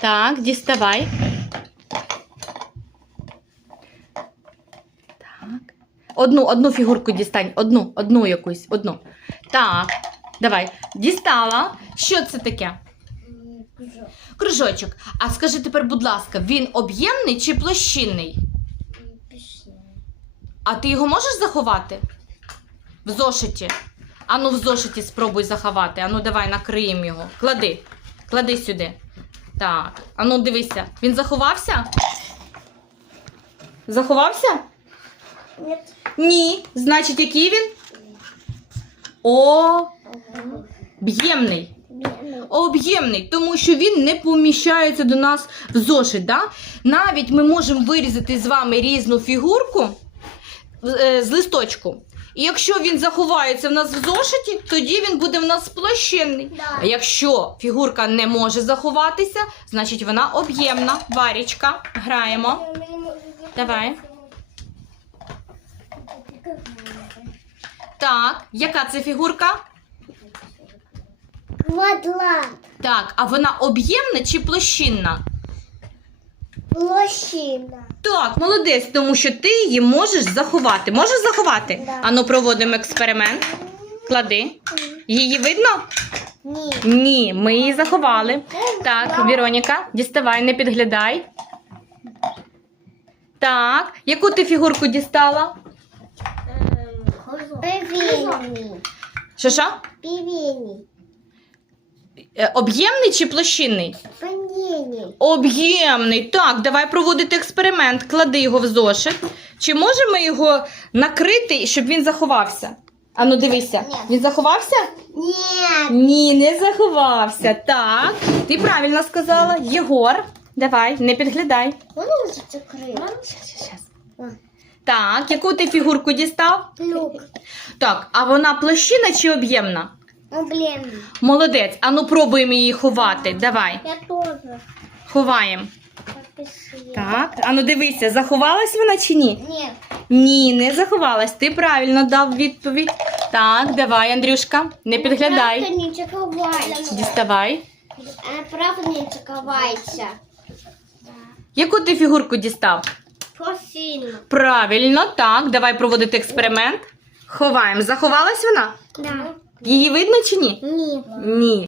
Так, діставай. Так. Одну, одну фігурку дістань. Одну, одну якусь, одну. Так, давай. Дістала. Що це таке? Кружочок. А скажи тепер, будь ласка, він об'ємний чи площинний? А ти його можеш заховати? В зошиті. Ану, в зошиті спробуй заховати. Ану, давай накриємо його. Клади. Клади сюди. Так. Ану, дивися. Він заховався? Заховався? Нет. Ні. Значить, який він? Об'ємний. Об'ємний, тому що він не поміщається до нас в зошит. Да? Навіть ми можемо вирізати з вами різну фігурку е, з листочку. І якщо він заховається в нас в зошиті, тоді він буде в нас площинний. Да. А якщо фігурка не може заховатися, значить вона об'ємна. Варічка. Граємо. Давай. Так, яка це фігурка? Квадрат. Так, а вона об'ємна чи площинна? Площина. Так, молодець, тому що ти її можеш заховати. Можеш заховати? Да. Ану, проводимо експеримент. Клади. Її видно? Ні. Ні, ми її заховали. Так, Віроніка, діставай, не підглядай. Так, яку ти фігурку дістала? Півені. Що що? Півені. Е, Об'ємний чи площинний? Панені. Об'ємний. Так, давай проводити експеримент. Клади його в зошит. Чи можемо його накрити, щоб він заховався? Ану, дивися. Ні. Він заховався? Ні. Ні, не заховався. Так, ти правильно сказала. Єгор, давай, не підглядай. Воно вже закрив. Так, яку ти фігурку дістав? Люк. Так, а вона площина чи об'ємна? Облемний. Молодець. Ану, пробуємо її ховати. Давай, Я теж. ховаємо. Так, ану дивися, заховалась вона чи ні? Ні. Ні, не заховалась. Ти правильно дав відповідь. Так, давай, Андрюшка, не Правда підглядай. не чекавається. Діставай. Правда не чекавається. Яку ти фігурку дістав? Посильно. Правильно, так. Давай проводити експеримент. Ховаємо. Заховалась вона? Да. Її видно чи ні? Ні. Ні.